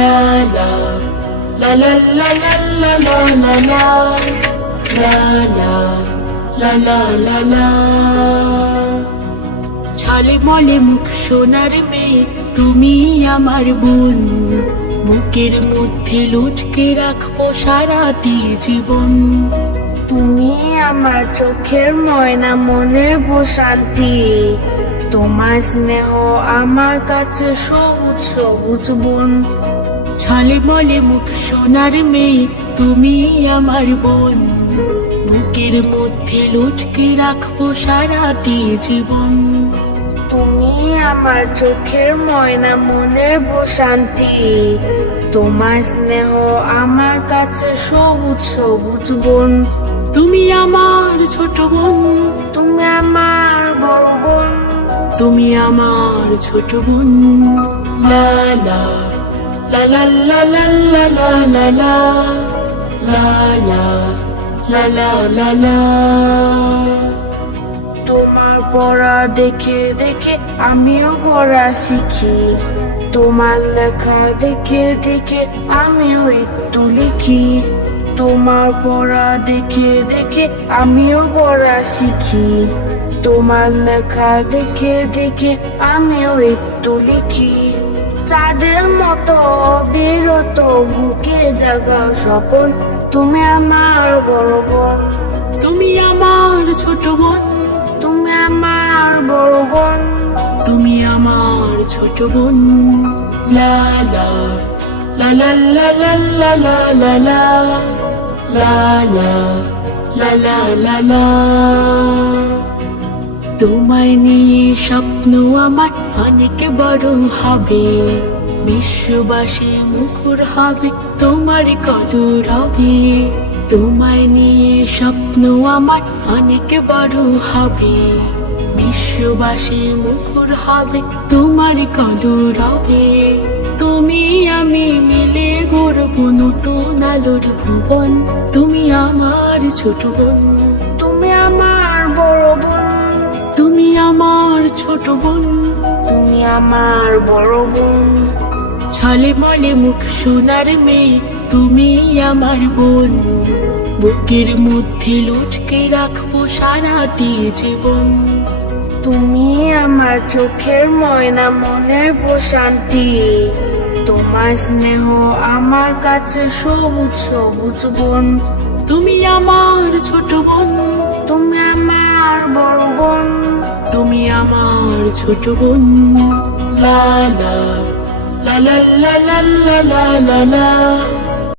La la la la la la la la la la la la la la la ছলে মলে মুখ সোনার মেয়ে তুমি আমার বোন বুকের মধ্যে লুটকে রাখবো সারাটি জীবন তুমি আমার চোখের ময়না, মনের প্রশান্তি। তোমার স্নেহ আমার কাছে সবুজ সবুজ বন। ছলে মলে মুখ সোনার মেয়ে তুমি আমার বোন বুকের মধ্যে লুটকে রাখবো সারাটি জীবন তুমি আমার চোখের ময়না, মনের প্রশান্তি। তোমার স্নেহ আমার কাছে সবুজ সবুজ বন। তুমি আমার ছোট বোন, তুমি আমার বড় বোন। তুমি আমার ছোট বোন। লা লা লা লা লা লা লা লা লা লা লা লা লা লা লা তোমার পড়া দেখে দেখে আমিও পড়া শিখি। তোমার লেখা দেখে দেখে আমিও একটু লিখি। তোমার পড়া দেখে দেখে আমিও পড়া শিখি। তোমার লেখা দেখে দেখে আমিও একটু লিখি। চাঁদের মতো বিরত বুকে জাগা স্বপন, তুমি আমার বড় বোন। তুমি আমার ছোট বোন, তুমি আমার বড় বোন। তুমি আমার ছোট বোন। লা লা লা লা লা লা লা লা লা লা লা লা লা লা লা তোমায় নিয়ে স্বপ্ন আমার অনেক বড় হবে, বিশ্ববাসী মুখর হবে তোমার কলরবে। তোমায় নিয়ে স্বপ্ন আমার অনেক বড় হবে, বিশ্ববাসী মুখর হবে তোমার কলরবে। তুমি আমি মিলে গড়ব নতুন আলোর ভুবন, তুমি আমার ছোট বোন। তুমি আমার বড় বোন। তুমি আমার ছোট বোন। তুমি আমার বড় বোন। ছলে মলে মুখ সোনার মেয়ে তুমি আমার বোন বুকের মধ্যে লুটকে রাখবো সারাটি জীবন তুমি আমার চোখের ময়না, মনের প্রশান্তি। তোমার স্নেহ আমার কাছে সবুজ সবুজ বন। তুমি আমার ছোট বোন। তুমি আমার বড় বোন। তুমি আমার ছোট বোন। লা লা লা লা লা লা লা লা লা